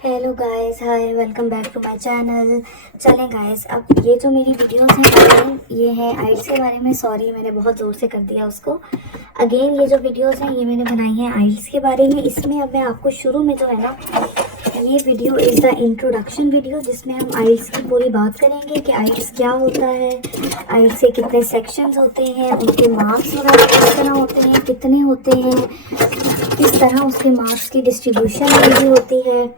Hello guys, hi, welcome back to my channel. चलें guys, अब ये जो मेरी वीडियोस हैं ये है आइल्स के बारे में। सॉरी, मैंने बहुत ज़ोर से कर दिया उसको। अगेन ये जो वीडियोस हैं ये मैंने बनाई हैं आइल्स के बारे में। इसमें अब मैं आपको शुरू में जो है ना, ये video is the introduction video, जिसमें हम आइल्स की पूरी बात करेंगे कि आइल्स क्या होता है, आइल्स के कितने सेक्शंस होते हैं, उनके मार्क्स वगैरह किस तरह होते हैं, कितने होते हैं, किस तरह उसके मार्क्स की डिस्ट्रीब्यूशन भी होती है।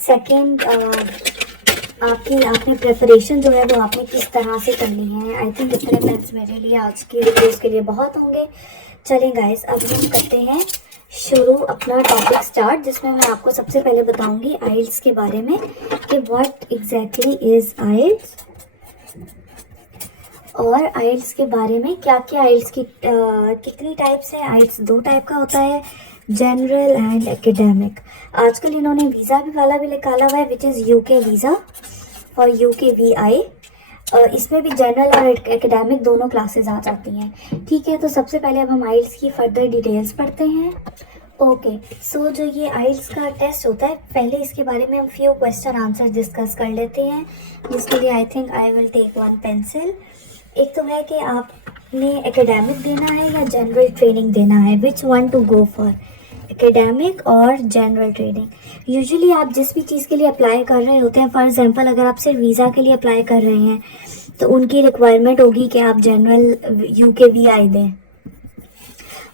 सेकेंड, आपने प्रिपरेशन जो है वो आपने किस तरह से करनी है। आई थिंक इतने मिनट्स मेरे लिए आज की वीडियोस के लिए बहुत होंगे। चलें गाइस, अब हम करते हैं शुरू अपना टॉपिक स्टार्ट, जिसमें मैं आपको सबसे पहले बताऊंगी आइल्स के बारे में कि व्हाट एग्जैक्टली इज़ आइल्स, और आइल्स के बारे में क्या क्या, आइल्स की कितनी टाइप्स है। आइल्स दो टाइप का होता है, जनरल एंड एकेडमिक। आजकल इन्होंने वीज़ा भी वाला भी निकाला हुआ है, विच इज़ यूके वीज़ा और यूके वीआई। इसमें भी जनरल और एकेडमिक दोनों क्लासेस आ जाती हैं। ठीक है, तो सबसे पहले अब हम आइल्स की फर्दर डिटेल्स पढ़ते हैं। ओके, सो जो ये आइल्स का टेस्ट होता है, पहले इसके बारे में हम फ्यू क्वेश्चन आंसर डिस्कस कर लेते हैं, जिसके लिए I think I will take one pencil. एक तो है कि आपने एकेडमिक देना है या जनरल ट्रेनिंग देना है, which one to go for, academic और जनरल ट्रेनिंग। यूजुअली आप जिस भी चीज़ के लिए अप्लाई कर रहे होते हैं, फॉर एग्जांपल अगर आप सिर्फ वीज़ा के लिए अप्लाई कर रहे हैं तो उनकी रिक्वायरमेंट होगी कि आप जनरल यूके वीआई दें,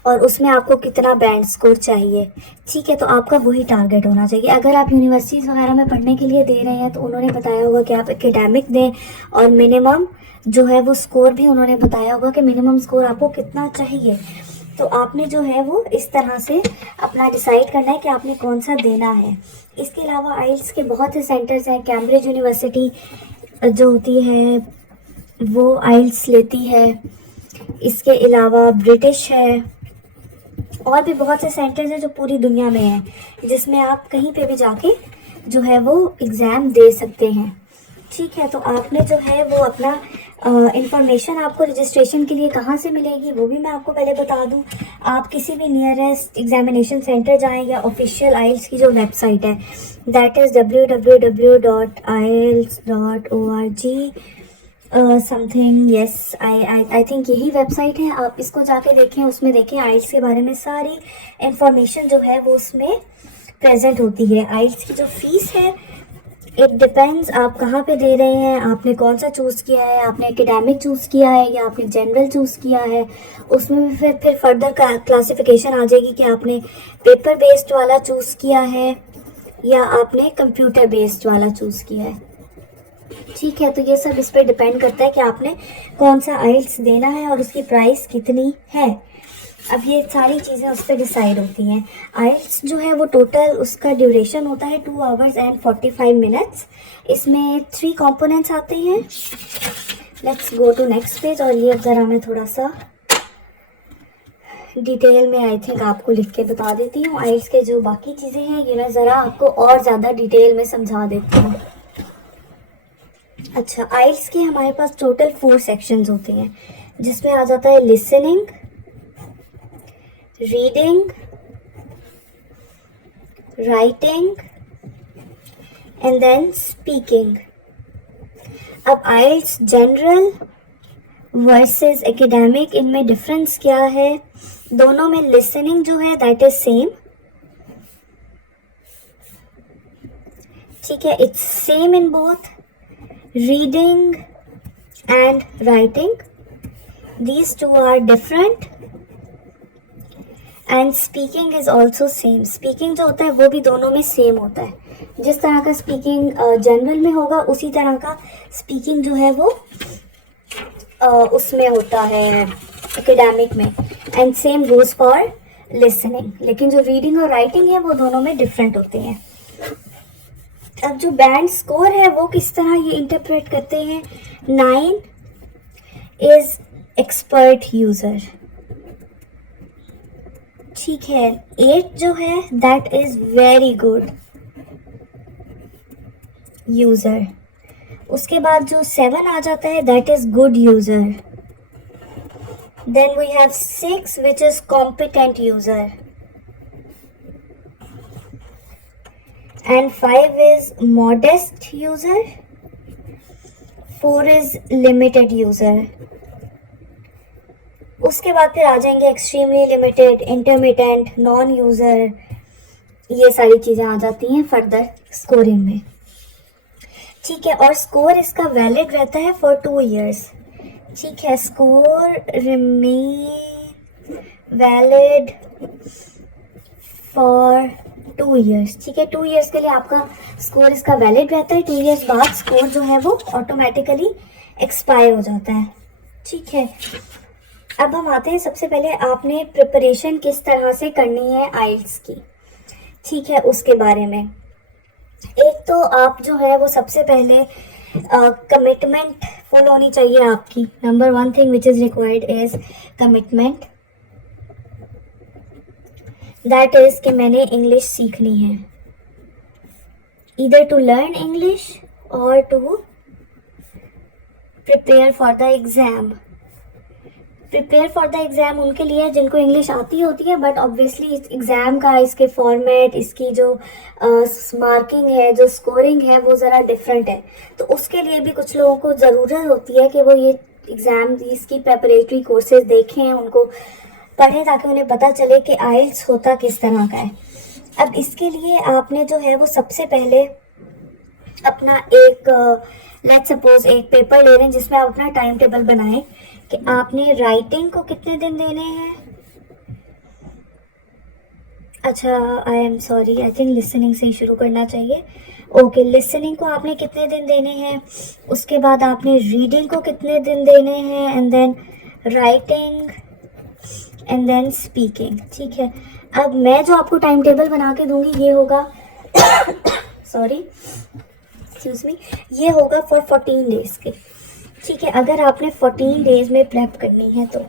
और उसमें आपको कितना बैंड स्कोर चाहिए। ठीक है, तो आपका वही टारगेट होना चाहिए। अगर आप यूनिवर्सिटीज़ वगैरह में पढ़ने के लिए दे रहे हैं तो उन्होंने बताया होगा कि आप एकेडमिक दें, और मिनिमम जो है वो स्कोर भी उन्होंने बताया होगा कि मिनिमम स्कोर आपको कितना चाहिए। तो आपने जो है वो इस तरह से अपना डिसाइड करना है कि आपने कौन सा देना है। इसके अलावा आइल्स के बहुत से सेंटर्स हैं। कैम्ब्रिज यूनिवर्सिटी जो होती है वो आइल्स लेती है। इसके अलावा ब्रिटिश है, और भी बहुत से सेंटर्स हैं जो पूरी दुनिया में हैं, जिसमें आप कहीं पे भी जाके जो है वो एग्ज़ाम दे सकते हैं। ठीक है, तो आपने जो है वो अपना इंफॉर्मेशन आपको रजिस्ट्रेशन के लिए कहाँ से मिलेगी वो भी मैं आपको पहले बता दूं। आप किसी भी नियरेस्ट एग्जामिनेशन सेंटर जाएं, या ऑफिशियल आइल्स की जो वेबसाइट है, that is www.ielts.org something, yes, I think यही वेबसाइट है। आप इसको जाके देखें, उसमें देखें आइल्स के बारे में सारी इंफॉर्मेशन जो है वो उसमें प्रेजेंट होती है। आइल्स की जो फीस है, इट डिपेंड्स आप कहाँ पे दे रहे हैं, आपने कौन सा चूज़ किया है, आपने एकेडमिक चूज़ किया है या आपने जनरल चूज़ किया है। उसमें भी फिर फर्दर क्लासिफिकेशन आ जाएगी कि आपने पेपर बेस्ड वाला चूज़ किया है या आपने कंप्यूटर बेस्ड वाला चूज़ किया है। ठीक है, तो ये सब इस पर डिपेंड करता है कि आपने कौन सा आइल्स देना है और उसकी प्राइस कितनी है। अब ये सारी चीज़ें उस पर डिसाइड होती हैं। आइल्स जो है वो टोटल उसका ड्यूरेशन होता है 2 आवर्स एंड 45 मिनट्स। इसमें 3 कंपोनेंट्स आते हैं। Let's go to next page, और ये अब ज़रा मैं थोड़ा सा डिटेल में आई थिंक आपको लिख के बता देती हूँ। आइल्स के जो बाकी चीज़ें हैं ये मैं ज़रा आपको और ज़्यादा डिटेल में समझा देती हूँ। अच्छा, आइल्स के हमारे पास टोटल 4 सेक्शंस होते हैं, जिसमें आ जाता है listening, reading, writing and then speaking. अब आइल्स जनरल वर्सेस एकेडमिक, इनमें डिफरेंस क्या है। दोनों में लिसनिंग जो है दैट इज सेम। ठीक है, it's same in both reading and writing, these two are different. And speaking is also same. Speaking जो होता है वो भी दोनों में सेम होता है। जिस तरह का स्पीकिंग जनरल में होगा उसी तरह का स्पीकिंग जो है वो उसमें होता है एकेडमिक में। And same goes for listening, लेकिन जो रीडिंग और राइटिंग है वो दोनों में डिफरेंट होते हैं। अब जो बैंड स्कोर है वो किस तरह ये इंटरप्रेट करते हैं। 9 इज एक्सपर्ट यूजर। ठीक है, 8 जो है that is very good user. उसके बाद जो 7 आ जाता है that is good user. Then we have 6 which is competent user. and 5 is modest user, 4 is limited user. उसके बाद फिर आ जाएंगे extremely limited, intermediate, non user, ये सारी चीज़ें आ जाती हैं फर्दर स्कोरिंग में। ठीक है, और स्कोर इसका वैलिड रहता है फॉर 2 years। ठीक है, score remain valid for 2 years। ठीक है, 2 years के लिए आपका स्कोर इसका वैलिड रहता है। 2 years बाद स्कोर जो है वो ऑटोमेटिकली एक्सपायर हो जाता है। ठीक है, अब हम आते हैं, सबसे पहले आपने प्रिपरेशन किस तरह से करनी है आइल्स की। ठीक है, उसके बारे में एक तो आप जो है वो सबसे पहले कमिटमेंट फुल होनी चाहिए आपकी। Number 1 thing which is required is commitment, that is कि मैंने इंग्लिश सीखनी है, ईदर टू लर्न इंग्लिश और to prepare for the exam. Prepare for the exam उनके लिए जिनको इंग्लिश आती होती है, बट ऑब्वियसली इस एग्ज़ाम का, इसके फॉर्मेट, इसकी जो मार्किंग है, जो स्कोरिंग है, वो ज़रा डिफरेंट है। तो उसके लिए भी कुछ लोगों को ज़रूरत होती है कि वो ये एग्ज़ाम, इसकी प्रेपरेटरी कोर्सेज देखें, उनको पढ़ें, ताकि उन्हें पता चले कि आइल्स होता किस तरह का है। अब इसके लिए आपने जो है वो सबसे पहले अपना एक लेट्स सपोज एक पेपर ले रहे हैं जिसमें आप अपना टाइम टेबल बनाएं कि आपने राइटिंग को कितने दिन देने हैं। अच्छा, I am sorry, I think listening से ही शुरू करना चाहिए। ओके, लिसनिंग को आपने कितने दिन देने हैं, उसके बाद आपने रीडिंग को कितने दिन देने हैं, and then writing, and then speaking. ठीक है, अब मैं जो आपको टाइम टेबल बना के दूंगी ये होगा सॉरी एक्सक्यूज मी, ये होगा फॉर 14 डेज के। ठीक है, अगर आपने 14 डेज में प्रेप करनी है तो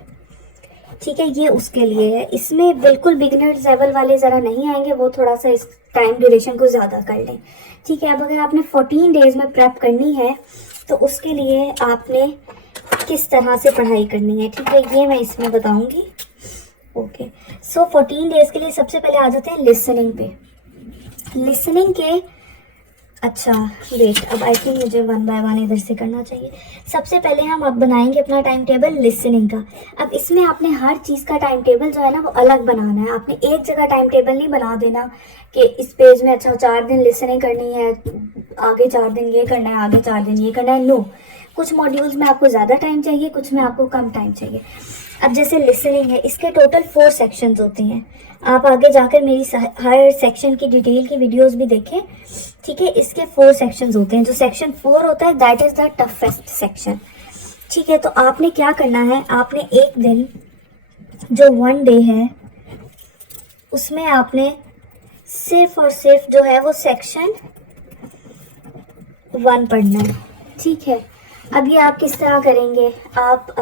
ठीक है, ये उसके लिए है। इसमें बिल्कुल बिगिनर्स लेवल वाले ज़रा नहीं आएंगे, वो थोड़ा सा इस टाइम ड्यूरेशन को ज़्यादा कर लें। ठीक है, अब अगर आपने 14 डेज में प्रेप करनी है तो उसके लिए आपने किस तरह से पढ़ाई करनी है, ठीक है, ये मैं इसमें बताऊंगी। ओके, सो 14 डेज के लिए सबसे पहले आ जाते हैं लिसनिंग पे। लिसनिंग के अच्छा वेट, अब आई थिंक मुझे 1 बाय 1 इधर से करना चाहिए। सबसे पहले हम अब बनाएंगे अपना टाइम टेबल लिसनिंग का। अब इसमें आपने हर चीज़ का टाइम टेबल जो है ना वो अलग बनाना है। आपने एक जगह टाइम टेबल नहीं बना देना कि इस पेज में अच्छा 4 दिन लिसनिंग करनी है, आगे 4 दिन ये करना है, आगे 4 दिन ये करना है। नो, कुछ मॉड्यूल्स में आपको ज़्यादा टाइम चाहिए, कुछ में आपको कम टाइम चाहिए। अब जैसे लिसनिंग है, इसके टोटल 4 सेक्शंस होते हैं। आप आगे जाकर मेरी हर सेक्शन की डिटेल की वीडियोस भी देखें। ठीक है, इसके 4 सेक्शंस होते हैं। जो सेक्शन 4 होता है that is the toughest section. ठीक है, तो आपने क्या करना है, आपने एक दिन जो 1 डे है उसमें आपने सिर्फ और सिर्फ जो है वो सेक्शन 1 पढ़ना है। ठीक है, अब ये आप किस तरह करेंगे, आप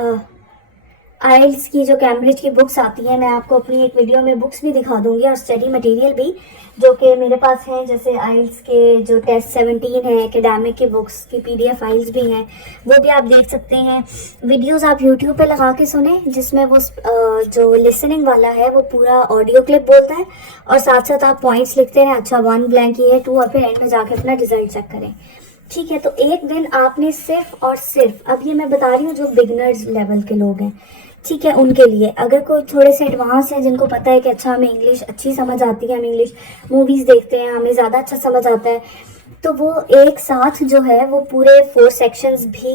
आइल्स की जो कैम्ब्रिज की बुक्स आती हैं, मैं आपको अपनी एक वीडियो में बुक्स भी दिखा दूंगी और स्टडी मटेरियल भी जो कि मेरे पास हैं। जैसे आइल्स के जो टेस्ट 17 है, एकेडमिक की बुक्स की PDF फाइल्स भी हैं, वो भी आप देख सकते हैं। वीडियोस आप यूट्यूब पे लगा के सुने, जिसमें वो जो लिसनिंग वाला है वो पूरा ऑडियो क्लिप बोलता है और साथ साथ आप पॉइंट्स लिखते हैं। अच्छा 1 ब्लैंक ही है, 2, और फिर एंड में जाके अपना रिजल्ट चेक करें। ठीक है, तो एक दिन आपने सिर्फ और सिर्फ, अब ये मैं बता रही हूँ जो बिगनर्स लेवल के लोग हैं, ठीक है, उनके लिए। अगर कोई थोड़े से एडवांस है, जिनको पता है कि अच्छा हमें इंग्लिश अच्छी समझ आती है, हम इंग्लिश मूवीज़ देखते हैं, हमें ज़्यादा अच्छा समझ आता है, तो वो एक साथ जो है वो पूरे 4 सेक्शंस भी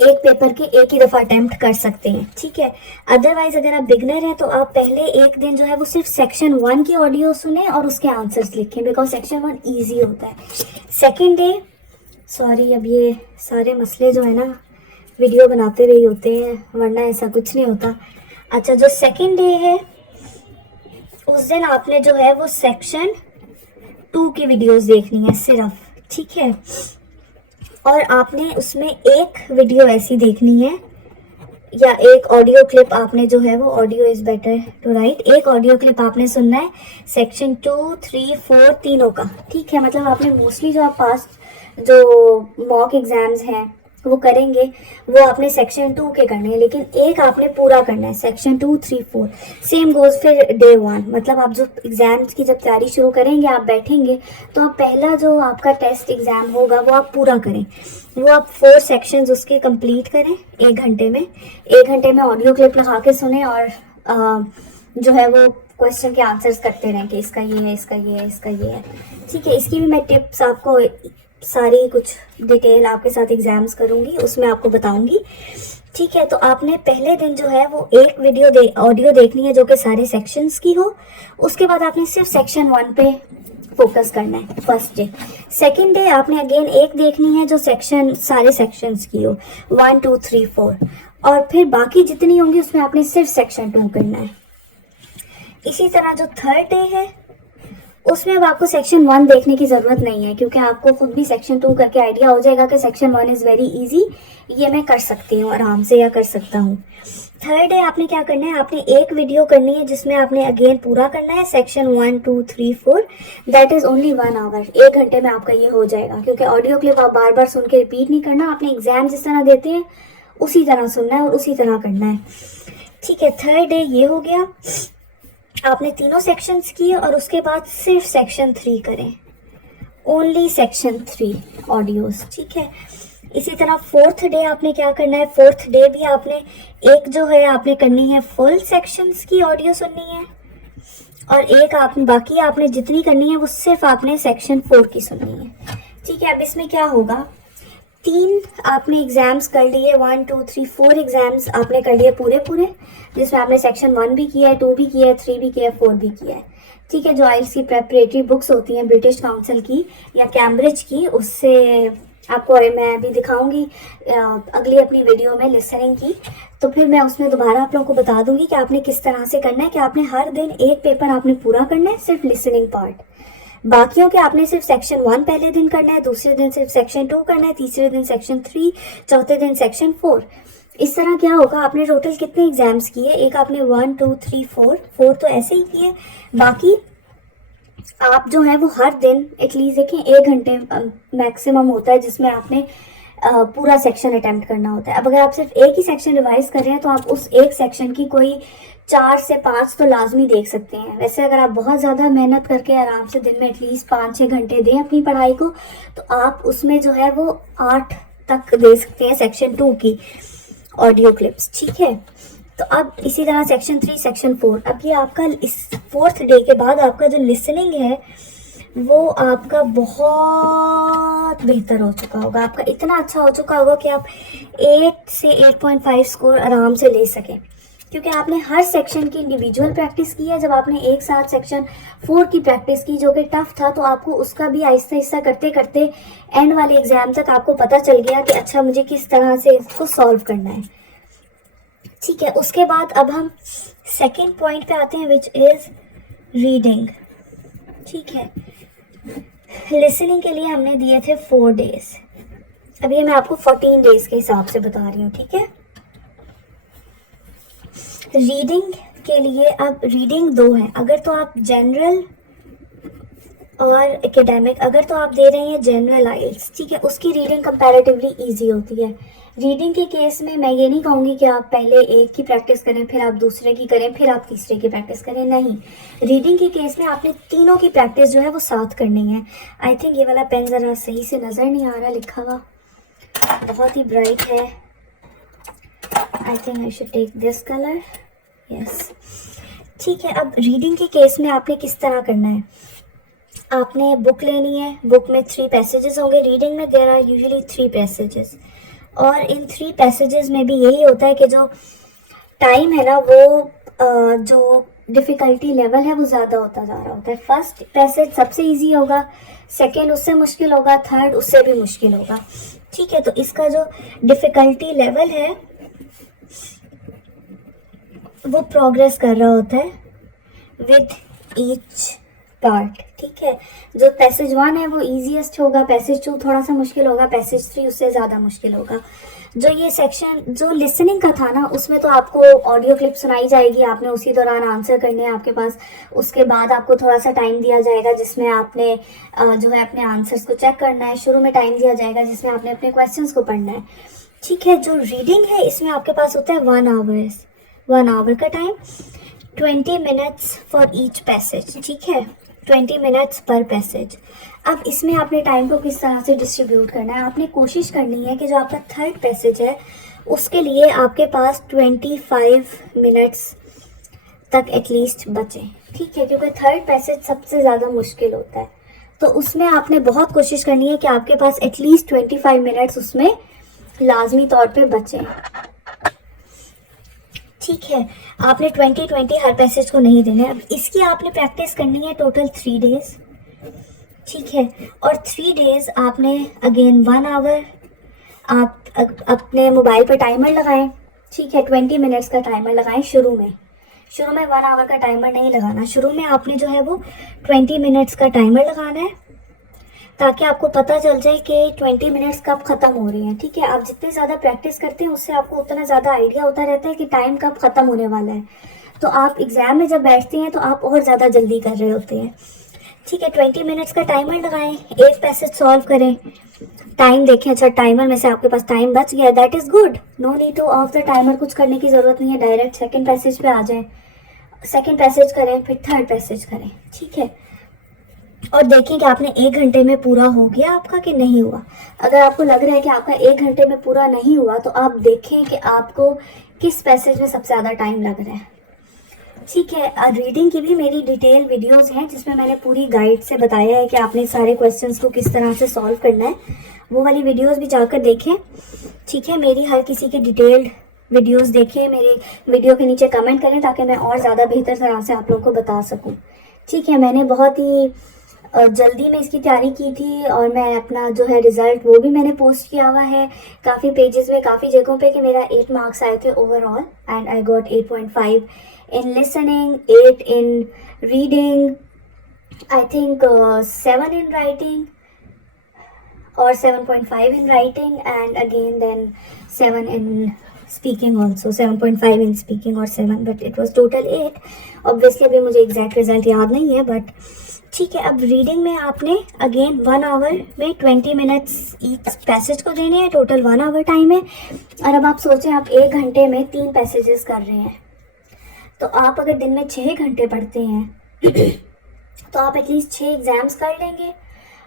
एक पेपर के एक ही दफ़ा अटैम्प्ट कर सकते हैं। ठीक है, अदरवाइज अगर आप बिगनर हैं तो आप पहले एक दिन जो है वो सिर्फ सेक्शन 1 की ऑडियो सुने और उसके आंसर्स लिखें, बिकॉज सेक्शन 1 ईजी होता है। सेकेंड डे, सॉरी अब ये सारे मसले जो है ना वीडियो बनाते हुए ही होते हैं, वरना ऐसा कुछ नहीं होता। अच्छा, जो सेकेंड डे है उस दिन आपने जो है वो सेक्शन 2 की वीडियोस देखनी है सिर्फ। ठीक है, और आपने उसमें एक वीडियो ऐसी देखनी है या एक ऑडियो क्लिप आपने जो है वो audio is better to write, एक ऑडियो क्लिप आपने सुनना है सेक्शन 2, 3, 4 तीनों का। ठीक है, मतलब आपने मोस्टली जो आप पास जो मॉक एग्ज़ाम्स हैं वो करेंगे, वो आपने सेक्शन 2 के करने हैं, लेकिन एक आपने पूरा करना है, सेक्शन 2, 3, 4। सेम गोज फिर डे 1, मतलब आप जो एग्ज़ाम्स की जब तैयारी शुरू करेंगे, आप बैठेंगे तो आप पहला जो आपका टेस्ट एग्ज़ाम होगा वो आप पूरा करें। वो आप 4 सेक्शंस उसके कंप्लीट करें 1 घंटे में। 1 घंटे में ऑडियो क्लिप लगा के सुने और जो है वो क्वेश्चन के आंसर्स करते रहें कि इसका ये है, इसका ये है, इसका ये है। ठीक है, इसकी भी मैं टिप्स आपको सारी कुछ डिटेल आपके साथ एग्जाम्स करूँगी, उसमें आपको बताऊँगी। ठीक है, तो आपने पहले दिन जो है वो एक ऑडियो देखनी है जो कि सारे सेक्शंस की हो। उसके बाद आपने सिर्फ सेक्शन 1 पे फोकस करना है फर्स्ट डे। सेकेंड डे आपने अगेन एक देखनी है जो सारे सेक्शंस की हो, 1, 2, 3, 4। और फिर बाकी जितनी होंगी उसमें आपने सिर्फ सेक्शन 2 करना है। इसी तरह जो थर्ड डे है उसमें अब आपको सेक्शन 1 देखने की ज़रूरत नहीं है, क्योंकि आपको खुद भी सेक्शन 2 करके आइडिया हो जाएगा कि सेक्शन 1 इज़ वेरी इजी, ये मैं कर सकती हूँ आराम से या कर सकता हूँ। थर्ड डे आपने क्या करना है, आपने एक वीडियो करनी है जिसमें आपने अगेन पूरा करना है section 1, 2, 3, 4। That is only 1 hour. 1 घंटे में आपका ये हो जाएगा, क्योंकि ऑडियो क्लिप आप बार बार सुन के रिपीट नहीं करना, आपने एग्जाम जिस तरह देते हैं उसी तरह सुनना है और उसी तरह करना है। ठीक है, थर्ड डे ये हो गया, आपने तीनों सेक्शंस किए और उसके बाद सिर्फ सेक्शन 3 करें, ओनली सेक्शन 3 ऑडियोज। ठीक है, इसी तरह फोर्थ डे आपने क्या करना है, फोर्थ डे भी आपने एक जो है आपने करनी है फुल सेक्शंस की ऑडियो सुननी है, और एक आपने बाकी आपने जितनी करनी है वो सिर्फ आपने सेक्शन 4 की सुननी है। ठीक है, अब इसमें क्या होगा, 3 आपने एग्जाम्स कर लिए, 1, 2, 3, 4 एग्जाम्स आपने कर लिए पूरे, जिसमें आपने सेक्शन 1 भी किया है, 2 भी किया है, 3 भी किया है, 4 भी किया है। ठीक है, जो आइल्स की प्रेपरेटरी बुक्स होती हैं ब्रिटिश काउंसिल की या कैम्ब्रिज की, उससे आपको मैं अभी दिखाऊंगी अगली अपनी वीडियो में लिसनिंग की, तो फिर मैं उसमें दोबारा आप लोगों को बता दूंगी कि आपने किस तरह से करना है, कि आपने हर दिन एक पेपर आपने पूरा करना है, सिर्फ लिसनिंग पार्ट। बाकियों के आपने सिर्फ सेक्शन 1 पहले दिन करना है, दूसरे दिन सिर्फ सेक्शन 2 करना है, तीसरे दिन सेक्शन 3, चौथे दिन सेक्शन 4। इस तरह क्या होगा, आपने टोटल कितने एग्जाम्स किए, एक आपने 1, 2, 3, 4 तो ऐसे ही किए। बाकी आप जो है वो हर दिन एटलीस्ट देखें 1 घंटे मैक्सिमम होता है जिसमें आपने पूरा सेक्शन अटेम्प्ट करना होता है। अब अगर आप सिर्फ एक ही सेक्शन रिवाइज कर रहे हैं तो आप उस एक सेक्शन की कोई 4 से 5 तो लाजमी देख सकते हैं। वैसे अगर आप बहुत ज़्यादा मेहनत करके आराम से दिन में एटलीस्ट 5-6 घंटे दें अपनी पढ़ाई को, तो आप उसमें जो है वो 8 तक दे सकते हैं सेक्शन 2 की ऑडियो क्लिप्स। ठीक है, तो अब इसी तरह सेक्शन 3, सेक्शन 4। अब ये आपका इस फोर्थ डे के बाद आपका जो लिसनिंग है वो आपका बहुत बेहतर हो चुका होगा, आपका इतना अच्छा हो चुका होगा कि आप 8 से 8.5 स्कोर आराम से ले सकें, क्योंकि आपने हर सेक्शन की इंडिविजुअल प्रैक्टिस की है। जब आपने एक साथ सेक्शन 4 की प्रैक्टिस की जो कि टफ था, तो आपको उसका भी आहिस्ता आहिस्ता करते करते एंड वाले एग्जाम तक आपको पता चल गया कि अच्छा मुझे किस तरह से इसको सॉल्व करना है। ठीक है, उसके बाद अब हम सेकेंड पॉइंट पे आते हैं विच इज़ रीडिंग। ठीक है, लिसनिंग के लिए हमने दिए थे 4 डेज, अब ये मैं आपको 14 डेज के हिसाब से बता रही हूँ। ठीक है, रीडिंग के लिए अब रीडिंग 2 है, अगर तो आप जनरल और एकेडमिक, अगर तो आप दे रहे हैं जनरल आइल्स, ठीक है, उसकी रीडिंग कंपैरेटिवली इजी होती है। रीडिंग के केस में मैं ये नहीं कहूँगी कि आप पहले एक की प्रैक्टिस करें, फिर आप दूसरे की करें, फिर आप तीसरे की प्रैक्टिस करें, नहीं। रीडिंग के केस में आपने तीनों की प्रैक्टिस जो है वो साथ करनी है। आई थिंक ये वाला पेन ज़रा सही से नज़र नहीं आ रहा, लिखा हुआ बहुत ही ब्राइट है। I think I should take this colour, yes. ठीक है, अब रीडिंग के केस में आपने किस तरह करना है, आपने बुक लेनी है, बुक में 3 पैसेजेस होंगे। रीडिंग में देयर आर यूजुअली 3 पैसेजेस, और इन 3 पैसेजेस में भी यही होता है कि जो टाइम है ना वो जो डिफ़िकल्टी लेवल है वो ज़्यादा होता जा रहा होता है। फर्स्ट पैसेज सबसे इजी होगा, सेकेंड उससे मुश्किल होगा, थर्ड उससे भी मुश्किल होगा। ठीक है, तो इसका जो डिफ़िकल्टी लेवल है वो प्रोग्रेस कर रहा होता है विद ईच पार्ट, ठीक है। जो पैसेज 1 है वो इजीएस्ट होगा, पैसेज 2 थोड़ा सा मुश्किल होगा, पैसेज 3 उससे ज़्यादा मुश्किल होगा। जो ये सेक्शन जो लिसनिंग का था ना, उसमें तो आपको ऑडियो क्लिप सुनाई जाएगी, आपने उसी दौरान आंसर करने हैं आपके पास। उसके बाद आपको थोड़ा सा टाइम दिया जाएगा जिसमें आपने जो है अपने आंसर्स को चेक करना है। शुरू में टाइम दिया जाएगा जिसमें आपने अपने क्वेश्चंस को पढ़ना है, ठीक है। जो रीडिंग है इसमें आपके पास होता है 1 आवर का time, 20 minutes for each passage, ठीक है, 20 मिनट्स पर पैसेज। अब इसमें आपने टाइम को किस तरह से डिस्ट्रीब्यूट करना है, आपने कोशिश करनी है कि जो आपका थर्ड पैसेज है उसके लिए आपके पास 25 मिनट्स तक एटलीस्ट बचे, ठीक है, क्योंकि थर्ड पैसेज सबसे ज़्यादा मुश्किल होता है। तो उसमें आपने बहुत कोशिश करनी है कि आपके पास एटलीस्ट 25 मिनट्स उसमें लाजमी तौर पे बचे, ठीक है। आपने 20 हर पैसेज को नहीं देना है। अब इसकी आपने प्रैक्टिस करनी है टोटल 3 डेज, ठीक है। और 3 डेज आपने अगेन 1 आवर आप अपने मोबाइल पर टाइमर लगाएं, ठीक है, 20 मिनट्स का टाइमर लगाएं। शुरू में 1 आवर का टाइमर नहीं लगाना, शुरू में आपने जो है वो 20 मिनट्स का टाइमर लगाना है, ताकि आपको पता चल जाए कि 20 मिनट्स कब ख़त्म हो रही हैं, ठीक है। आप जितनी ज़्यादा प्रैक्टिस करते हैं उससे आपको उतना ज़्यादा आइडिया होता रहता है कि टाइम कब ख़त्म होने वाला है। तो आप एग्ज़ाम में जब बैठते हैं तो आप और ज़्यादा जल्दी कर रहे होते हैं, ठीक है। 20 मिनट्स का टाइमर लगाएं, एक पैसेज सॉल्व करें, टाइम देखें, अच्छा टाइमर में से आपके पास टाइम बच गया, that is good, no need to off the timer, कुछ करने की ज़रूरत नहीं है, डायरेक्ट सेकेंड पैसेज पे आ जाएं, सेकेंड पैसेज करें, फिर थर्ड पैसेज करें, ठीक है। और देखें कि आपने 1 घंटे में पूरा हो गया आपका कि नहीं हुआ। अगर आपको लग रहा है कि आपका 1 घंटे में पूरा नहीं हुआ तो आप देखें कि आपको किस पैसेज में सबसे ज़्यादा टाइम लग रहा है, ठीक है। रीडिंग की भी मेरी डिटेल वीडियोस हैं जिसमें मैंने पूरी गाइड से बताया है कि आपने सारे क्वेश्चंस को किस तरह से सॉल्व करना है, वो वाली वीडियोस भी जाकर देखें, ठीक है। मेरी हर किसी की डिटेल्ड वीडियोस देखें, मेरे वीडियो के नीचे कमेंट करें ताकि मैं और ज़्यादा बेहतर तरह से आप लोगों को बता सकूँ, ठीक है। मैंने बहुत ही जल्दी में इसकी तैयारी की थी और मैं अपना जो है रिज़ल्ट वो भी मैंने पोस्ट किया हुआ है काफ़ी पेजेस में, काफ़ी जगहों पे कि मेरा 8 मार्क्स आए थे overall and I got 8.5 in listening, 8 in reading, I think 7 in writing और 7.5 in writing and again then 7 in speaking also, 7.5 in speaking और 7, but it was total 8। obviously अभी मुझे एग्जैक्ट रिजल्ट याद नहीं है बट ठीक है। अब रीडिंग में आपने अगेन 1 आवर में 20 मिनट्स ईच पैसेज को देने हैं, टोटल 1 आवर टाइम है। और अब आप सोचें आप 1 घंटे में 3 पैसेजेस कर रहे हैं, तो आप अगर दिन में 6 घंटे पढ़ते हैं तो आप एटलीस्ट 6 एग्ज़ाम्स कर लेंगे।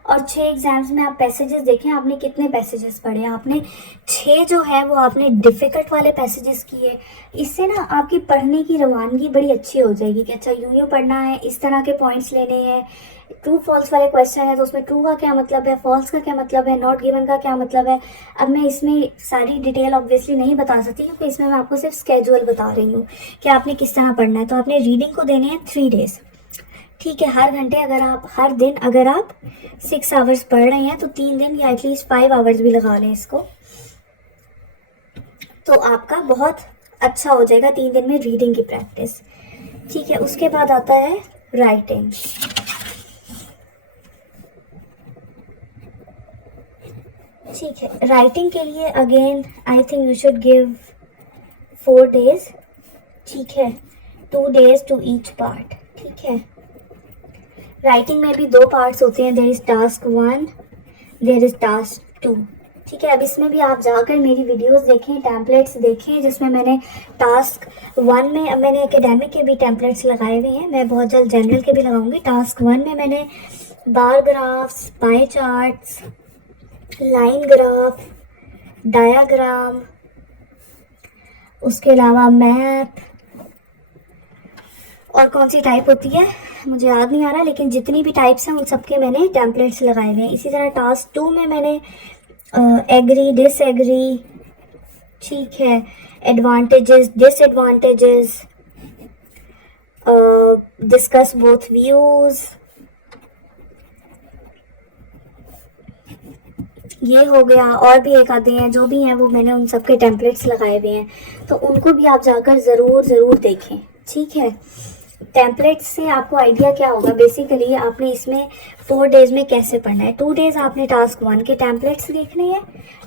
और 6 एग्जाम्स में आप पैसेजेस देखें, आपने कितने पैसेजेस पढ़े, आपने 6 जो है वो आपने डिफ़िकल्ट वाले पैसेजेस किए। इससे ना आपकी पढ़ने की रवानगी बड़ी अच्छी हो जाएगी कि अच्छा यूँ पढ़ना है, इस तरह के पॉइंट्स लेने हैं। ट्रू फॉल्स वाले क्वेश्चन है तो उसमें ट्रू का क्या मतलब है, फॉल्स का क्या मतलब है, नॉट गिवन का क्या मतलब है। अब मैं इसमें सारी डिटेल ऑब्वियसली नहीं बता सकती क्योंकि इसमें मैं आपको सिर्फ स्केड्यूल बता रही हूँ कि आपने किस तरह पढ़ना है। तो आपने रीडिंग को देने हैं 3 डेज़, ठीक है। हर घंटे अगर आप हर दिन अगर आप 6 आवर्स पढ़ रहे हैं तो 3 दिन या एटलीस्ट 5 आवर्स भी लगा लें इसको, तो आपका बहुत अच्छा हो जाएगा 3 दिन में रीडिंग की प्रैक्टिस, ठीक है। उसके बाद आता है राइटिंग। ठीक है, राइटिंग के लिए again I think you should give 4 days, ठीक है, 2 डेज टू ईच पार्ट, ठीक है। राइटिंग में भी 2 पार्ट्स होते हैं, there is task 1, there is task 2, ठीक है। अब इसमें भी आप जाकर मेरी वीडियोस देखें, टेम्पलेट्स देखें जिसमें मैंने टास्क 1 में अब मैंने एकेडमिक के भी टेम्पलेट्स लगाए हुए हैं, मैं बहुत जल्द जनरल के भी लगाऊंगी। टास्क 1 में मैंने बार graphs, pie charts, line graph, diagram, उसके अलावा मैप और कौन सी टाइप होती है मुझे याद नहीं आ रहा, लेकिन जितनी भी टाइप्स हैं उन सबके मैंने टेम्पलेट्स लगाए हुए हैं। इसी तरह टास्क 2 में मैंने एग्री, डिसएग्री, ठीक है, advantages, disadvantages, discuss both views, ये हो गया। और भी एक आधे हैं जो भी हैं वो मैंने उन सबके टेम्पलेट्स लगाए हुए हैं, तो उनको भी आप जाकर ज़रूर देखें, ठीक है। टेम्पलेट से आपको आइडिया क्या होगा, बेसिकली आपने इसमें 4 डेज में कैसे पढ़ना है। 2 डेज आपने टास्क 1 के टेम्पलेट्स देखने हैं।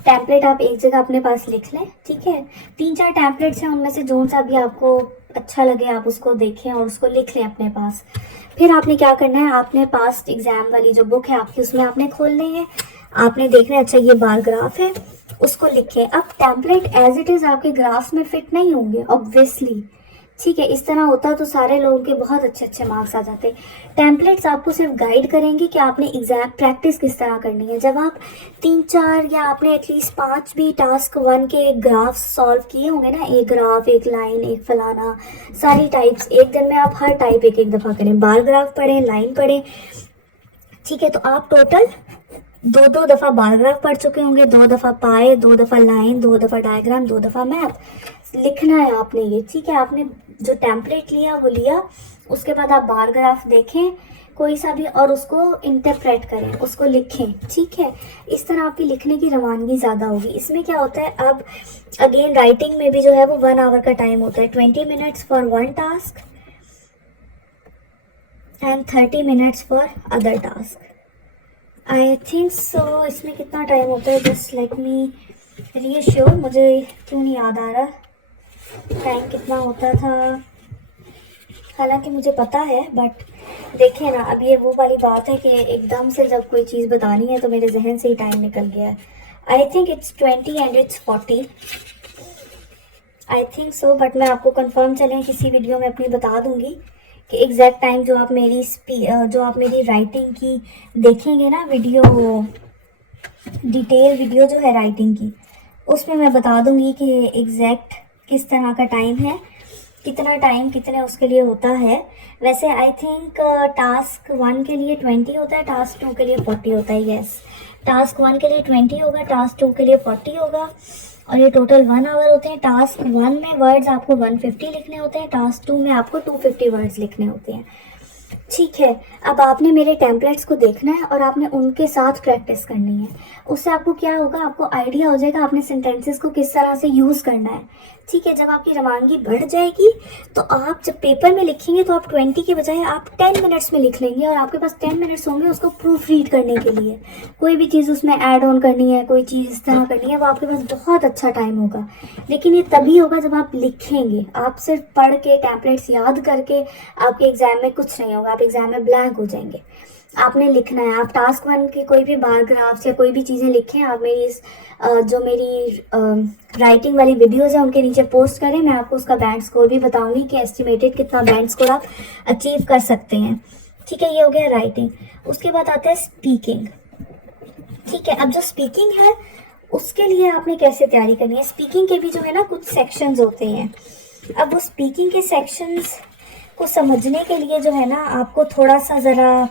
टेम्पलेट आप एक जगह अपने पास लिख लें, ठीक है। 3-4 टेम्पलेट्स हैं, उनमें से जो सा भी आपको अच्छा लगे आप उसको देखें और उसको लिख लें अपने पास। फिर आपने क्या करना है, आपने पास्ट एग्जाम वाली जो बुक है आपकी उसमें आपने खोलनी है। आपने देखना है अच्छा ये बार ग्राफ है, उसको लिखें। अब टेम्पलेट एज इट इज़ आपके ग्राफ्स में फिट नहीं होंगे ऑब्वियसली, ठीक है। इस तरह होता तो सारे लोगों के बहुत अच्छे अच्छे मार्क्स आ जाते। टेम्पलेट्स आपको सिर्फ गाइड करेंगे कि आपने एग्जाम प्रैक्टिस किस तरह करनी है। जब आप 3-4 या आपने एटलीस्ट 5 भी टास्क 1 के ग्राफ सॉल्व किए होंगे ना, एक ग्राफ, एक लाइन, एक फलाना, सारी टाइप्स, एक दिन में आप हर टाइप एक एक दफ़ा करें, बार ग्राफ पढ़ें, लाइन पढ़ें, ठीक है। तो आप टोटल 2-2 दफ़ा बार ग्राफ पढ़ चुके होंगे, 2 दफ़ा पाए, 2 दफ़ा लाइन, 2 दफ़ा डायग्राम, 2 दफ़ा मैथ लिखना है आपने ये, ठीक है। आपने जो टेम्पलेट लिया वो लिया, उसके बाद आप बार ग्राफ देखें कोई सा भी और उसको इंटरप्रेट करें, उसको लिखें, ठीक है। इस तरह आपकी लिखने की रवानगी ज़्यादा होगी। इसमें क्या होता है, अब अगेन राइटिंग में भी जो है वो 1 आवर का टाइम होता है, 20 minutes for 1 task and 30 minutes for other task. I think so. इसमें कितना टाइम होता है, जस्ट लेट मी रीअश्योर, मुझे क्यों नहीं याद आ रहा टाइम कितना होता था, हालांकि मुझे पता है, बट देखिए ना, अब ये वो वाली बात है कि एकदम से जब कोई चीज़ बतानी है तो मेरे जहन से ही टाइम निकल गया है। I think it's 20 and it's 40, I think so, but मैं आपको कंफर्म चलें किसी वीडियो में अपनी बता दूंगी कि एग्जैक्ट टाइम जो आप मेरी राइटिंग की देखेंगे ना वीडियो, डिटेल वीडियो जो है राइटिंग की, उसमें मैं बता दूंगी कि एग्जैक्ट किस तरह का टाइम है, कितना टाइम कितने उसके लिए होता है। वैसे आई थिंक टास्क 1 के लिए 20 होता है, टास्क 2 के लिए 40 होता है। यस, टास्क 1 के लिए 20 होगा, टास्क 2 के लिए 40 होगा, और ये टोटल 1 आवर होते हैं। टास्क 1 में वर्ड्स आपको 150 लिखने होते हैं, टास्क 2 में आपको 250 वर्ड्स लिखने होते हैं, ठीक है। अब आपने मेरे टेम्पलेट्स को देखना है और आपने उनके साथ प्रैक्टिस करनी है। उससे आपको क्या होगा, आपको आइडिया हो जाएगा आपने सेंटेंसेस को किस तरह से यूज़ करना है, ठीक है। जब आपकी रवानगी बढ़ जाएगी तो आप जब पेपर में लिखेंगे तो आप 20 के बजाय आप 10 मिनट्स में लिख लेंगे, और आपके पास 10 मिनट्स होंगे उसको प्रूफ रीड करने के लिए। कोई भी चीज़ उसमें ऐड ऑन करनी है, कोई चीज़ इस तरह करनी है, वो आपके पास बहुत अच्छा टाइम होगा। लेकिन ये तभी होगा जब आप लिखेंगे। आप सिर्फ पढ़ के टेम्पलेट्स याद करके आपके एग्जाम में कुछ नहीं होगा, आप एग्जाम में ब्लैंक हो जाएंगे। आपने लिखना है। आप टास्क 1 के कोई भी बार ग्राफ्स या कोई भी चीज़ें लिखें, आप जो मेरी राइटिंग वाली वीडियोस है उनके नीचे पोस्ट करें, मैं आपको उसका बैंड स्कोर भी बताऊंगी कि एस्टिमेटेड कितना बैंड स्कोर आप अचीव कर सकते हैं, ठीक है। ये हो गया राइटिंग। उसके बाद आता है स्पीकिंग, ठीक है। अब जो स्पीकिंग है उसके लिए आपने कैसे तैयारी करनी है। स्पीकिंग के भी जो है ना कुछ सेक्शंस होते हैं। अब वो स्पीकिंग के सेक्शंस को समझने के लिए जो है ना आपको थोड़ा सा ज़रा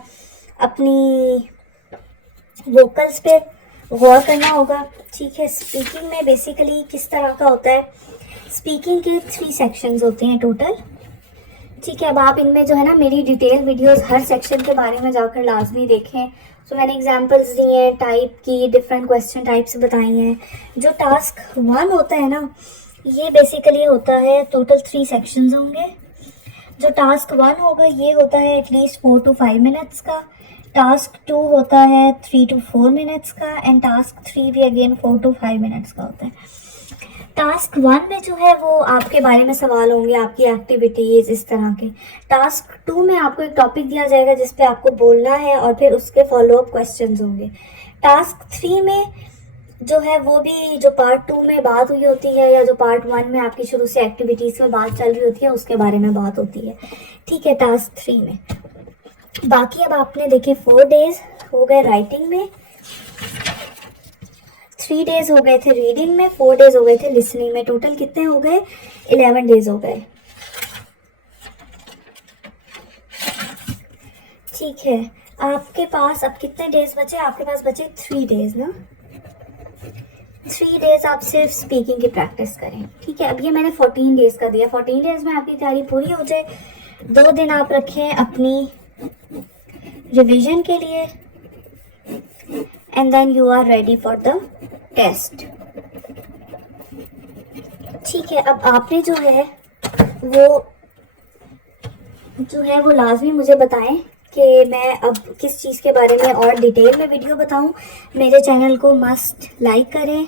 अपनी वोकल्स पे गौर करना होगा, ठीक है। स्पीकिंग में बेसिकली किस तरह का होता है, स्पीकिंग के 3 सेक्शंस होते हैं टोटल, ठीक है। अब आप इनमें जो है ना मेरी डिटेल वीडियोस हर सेक्शन के बारे में जाकर लाजमी देखें। तो मैंने एग्जांपल्स दी हैं टाइप की, डिफरेंट क्वेश्चन टाइप्स बताई हैं। जो टास्क 1 होता है ना, ये बेसिकली होता है टोटल 3 सेक्शंस होंगे। जो टास्क 1 होगा ये होता है एटलीस्ट 4 to 5 मिनट्स का, टास्क 2 होता है 3 to 4 मिनट्स का, एंड टास्क 3 भी अगेन 4 to 5 मिनट्स का होता है। टास्क 1 में जो है वो आपके बारे में सवाल होंगे, आपकी एक्टिविटीज़ इस तरह के। टास्क 2 में आपको एक टॉपिक दिया जाएगा जिस पे आपको बोलना है और फिर उसके फॉलो अप क्वेश्चंस होंगे। टास्क 3 में जो है वो भी जो पार्ट 2 में बात हुई होती है या जो पार्ट 1 में आपकी शुरू से एक्टिविटीज़ में बात चल रही होती है उसके बारे में बात होती है, ठीक है, टास्क 3 में। बाकी अब आपने देखे 4 डेज हो गए राइटिंग में, 3 डेज हो गए थे रीडिंग में, 4 डेज हो गए थे लिसनिंग में। टोटल कितने हो गए, 11 डेज हो गए, ठीक है। आपके पास अब कितने डेज बचे, आपके पास बचे 3 डेज ना। 3 डेज आप सिर्फ स्पीकिंग की प्रैक्टिस करें, ठीक है। अब ये मैंने 14 डेज का दिया, 14 डेज में आपकी तैयारी पूरी हो जाए। 2 दिन आप रखें अपनी रिवीजन के लिए, and then you are ready for the test, ठीक है। अब आपने जो है वो जो है वो लाजमी मुझे बताएं कि मैं अब किस चीज़ के बारे में और डिटेल में वीडियो बताऊं। मेरे चैनल को मस्ट लाइक करें,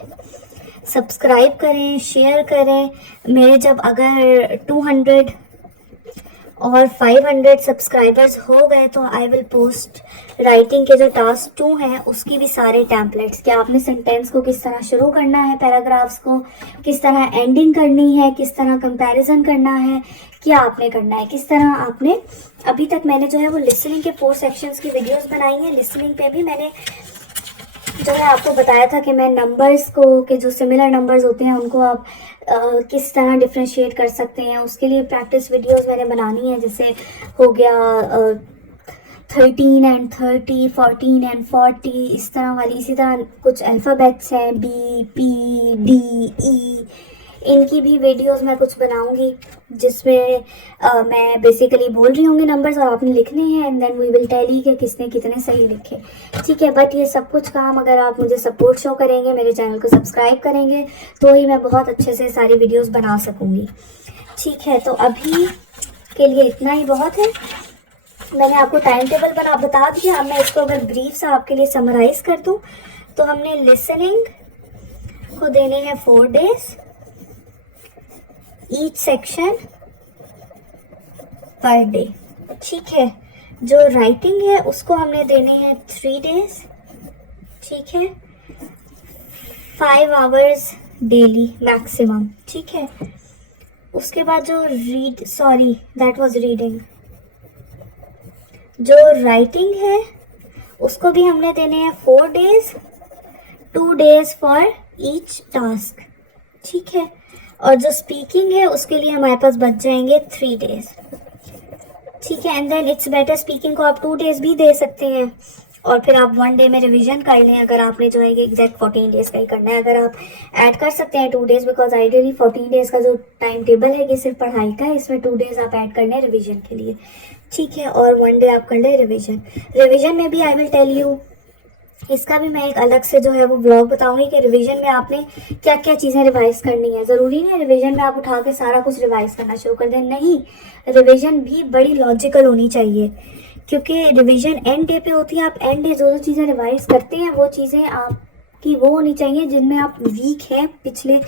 सब्सक्राइब करें, शेयर करें। मेरे जब अगर 200 और 500 सब्सक्राइबर्स हो गए तो आई विल पोस्ट राइटिंग के जो टास्क 2 हैं उसकी भी सारे टैम्पलेट्स, कि आपने सेंटेंस को किस तरह शुरू करना है, पैराग्राफ्स को किस तरह एंडिंग करनी है, किस तरह कंपैरिजन करना है, क्या आपने करना है, किस तरह आपने। अभी तक मैंने जो है वो लिसनिंग के 4 सेक्शंस की वीडियोस बनाई हैं। लिसनिंग पे भी मैंने जो है आपको बताया था कि मैं नंबर्स को, कि जो सिमिलर नंबर्स होते हैं उनको आप किस तरह डिफ्रेंशिएट कर सकते हैं, उसके लिए प्रैक्टिस वीडियोस मैंने बनानी है। जैसे हो गया 13 एंड 30, 14 एंड 40, इस तरह वाली। इसी तरह कुछ अल्फ़ाबेट्स हैं, बी, पी, डी, ई, इनकी भी वीडियोस मैं कुछ बनाऊंगी, जिसमें मैं बेसिकली बोल रही होंगी नंबर्स और आपने लिखने हैं, and then we will tell you कि किसने कितने सही लिखे। ठीक है, बट ये सब कुछ काम अगर आप मुझे सपोर्ट शो करेंगे, मेरे चैनल को सब्सक्राइब करेंगे, तो ही मैं बहुत अच्छे से सारी वीडियोस बना सकूंगी। ठीक है, तो अभी के लिए इतना ही बहुत है। मैंने आपको टाइम टेबल बता दिया। अब मैं इसको अगर ब्रीफ सा आपके लिए समराइज कर दूं, तो हमने लिसनिंग को देने हैं 4 days, each section per day. ठीक है, जो राइटिंग है उसको हमने देने हैं 3 डेज। ठीक है, 5 आवर्स डेली मैक्सिमम। ठीक है, उसके बाद जो दैट वाज रीडिंग। जो राइटिंग है उसको भी हमने देने हैं 4 days, 2 days for each task. ठीक है, और जो स्पीकिंग है उसके लिए हमारे पास बच जाएंगे 3 डेज। ठीक है, and then it's better, speaking को आप 2 डेज भी दे सकते हैं और फिर आप 1 डे में रिवीजन कर लें, अगर आपने जो है ये एग्जैक्ट 14 डेज का ही करना है। अगर आप ऐड कर सकते हैं 2 डेज, बिकॉज आइडियली 14 डेज का जो टाइम टेबल है ये सिर्फ पढ़ाई का है, इसमें 2 डेज आप ऐड कर लें रिविजन के लिए। ठीक है, और 1 डे आप कर लें रिविजन में भी आई विल टेल यू, इसका भी मैं एक अलग से जो है वो ब्लॉग बताऊंगी कि रिवीजन में आपने क्या क्या चीज़ें रिवाइज करनी है। ज़रूरी नहीं रिवीजन में आप उठा के सारा कुछ रिवाइज करना शुरू कर दें, नहीं, रिवीजन भी बड़ी लॉजिकल होनी चाहिए, क्योंकि रिवीजन एंड डे पे होती है। आप एंड डे जो चीज़ें रिवाइज करते हैं वो चीज़ें आपकी वो होनी चाहिए जिनमें आप वीक हैं पिछले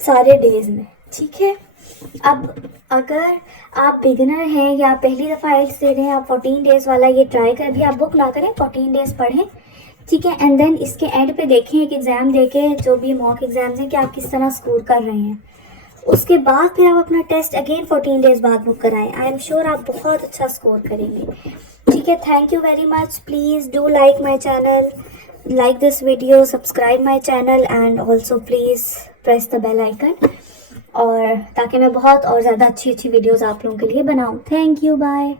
सारे डेज में। ठीक है, अब अगर आप बिगिनर हैं या पहली दफ़ा आइल्स दे रहे हैं, आप 14 डेज़ वाला ये ट्राई कर, अभी आप बुक ना करें, 14 डेज़ पढ़ें। ठीक है, एंड देन इसके एंड पे देखें एक एग्ज़ाम देके, जो भी मॉक एग्ज़ाम्स हैं, कि आप किस तरह स्कोर कर रहे हैं। उसके बाद फिर आप अपना टेस्ट अगेन 14 डेज़ बाद बुक कराएं। आई एम श्योर आप बहुत अच्छा स्कोर करेंगे। ठीक है, thank you very much. Please do like my channel, like this video, subscribe my channel and also please press the bell icon, और ताकि मैं बहुत और ज़्यादा अच्छी वीडियोस आप लोगों के लिए बनाऊं। Thank you, bye.